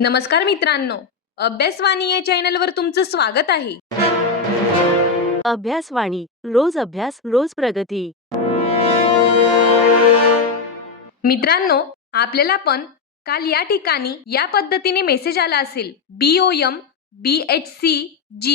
नमस्कार मित्रांनो, अभ्यासवाणी या चॅनलवर तुमचं स्वागत आहे. अभ्यासवाणी रोज अभ्यास रोज प्रगती. मित्रांनो, आपल्याला पण काल या ठिकाणी या पद्धतीने मेसेज आला असेल, BOM BHCG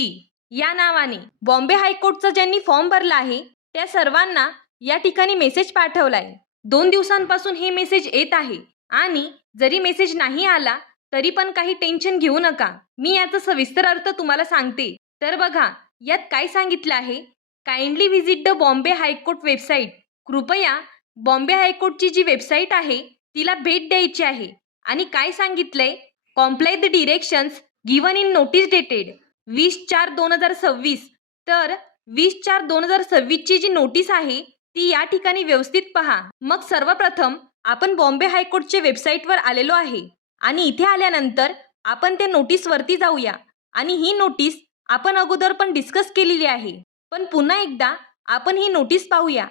या नावाने बॉम्बे हायकोर्टचा ज्यांनी फॉर्म भरला आहे त्या सर्वांना या ठिकाणी मेसेज पाठवलाय. 2 दिवसांपासून हे मेसेज येत आहे आणि जरी मेसेज नाही आला तरी पण काही टेन्शन घेऊ नका. मी याचा सविस्तर अर्थ तुम्हाला सांगते. तर बघा, यात काय सांगितलं आहे, kindly visit the Bombay high court website. कृपया बॉम्बे हायकोर्टची जी वेबसाईट आहे तिला भेट द्यायची आहे. आणि काय सांगितलंय, comply the directions given in notice dated 20/4/2026. तर 20/4/2026 ची जी नोटीस आहे ती या ठिकाणी व्यवस्थित पहा. मग सर्वप्रथम आपण बॉम्बे हायकोर्टच्या वेबसाईटवर आलेलो आहे आणि इथे आल्यानंतर आपण त्या नोटीसवरती जाऊया. आणि ही नोटीस आपण अगोदर पण डिस्कस केलेली आहे, पण पुन्हा एकदा आपण ही नोटीस पाहूया.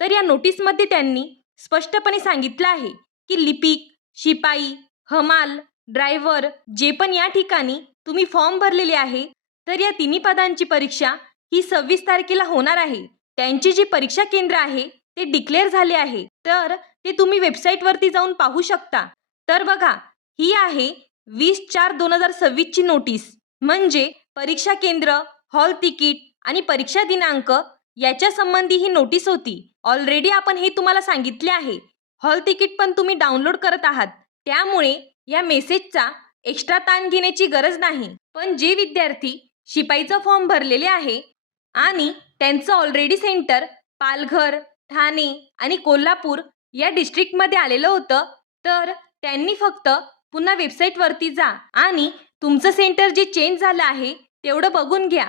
तर या नोटीसमध्ये त्यांनी स्पष्टपणे सांगितलं आहे की लिपिक, शिपाई, हमाल, ड्रायव्हर जे पण या ठिकाणी तुम्ही फॉर्म भरलेले आहे तर या तिन्ही पदांची परीक्षा ही 26 तारखेला होणार आहे. त्यांची जी परीक्षा केंद्र आहे ते डिक्लेअर झाले आहे, तर ते तुम्ही वेबसाईटवरती जाऊन पाहू शकता. तर बघा, ही आहे 20/4/2026 ची नोटीस. म्हणजे परीक्षा केंद्र, हॉल तिकीट आणि परीक्षा दिनांक याच्या संबंधी ही नोटीस होती. ऑलरेडी आपण हे तुम्हाला सांगितले आहे. हॉल तिकीट पण तुम्ही डाउनलोड करत आहात, त्यामुळे या मेसेजचा एक्स्ट्रा ताण घेण्याची गरज नाही. पण जे विद्यार्थी शिपाईचा फॉर्म भरलेले आहे आणि त्यांचं ऑलरेडी सेंटर पालघर, ठाणे आणि कोल्हापूर या डिस्ट्रिक्टमध्ये आलेलं होतं, तर त्यांनी फक्त पुन्हा वेबसाईटवरती जा आणि तुमचं सेंटर जे चेंज झालं आहे तेवढं बघून घ्या.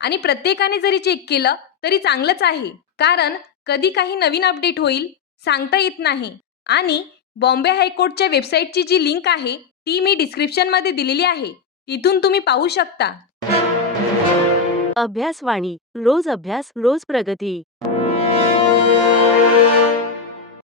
आणि प्रत्येकाने जरी चेक केलं तरी चांगलंच आहे, कारण कधी काही नवीन अपडेट होईल सांगता येत नाही. आणि बॉम्बे हायकोर्टच्या वेबसाईटची जी लिंक आहे ती मी डिस्क्रिप्शनमध्ये दिलेली आहे, तिथून तुम्ही पाहू शकता. अभ्यासवाणी रोज अभ्यास रोज प्रगती.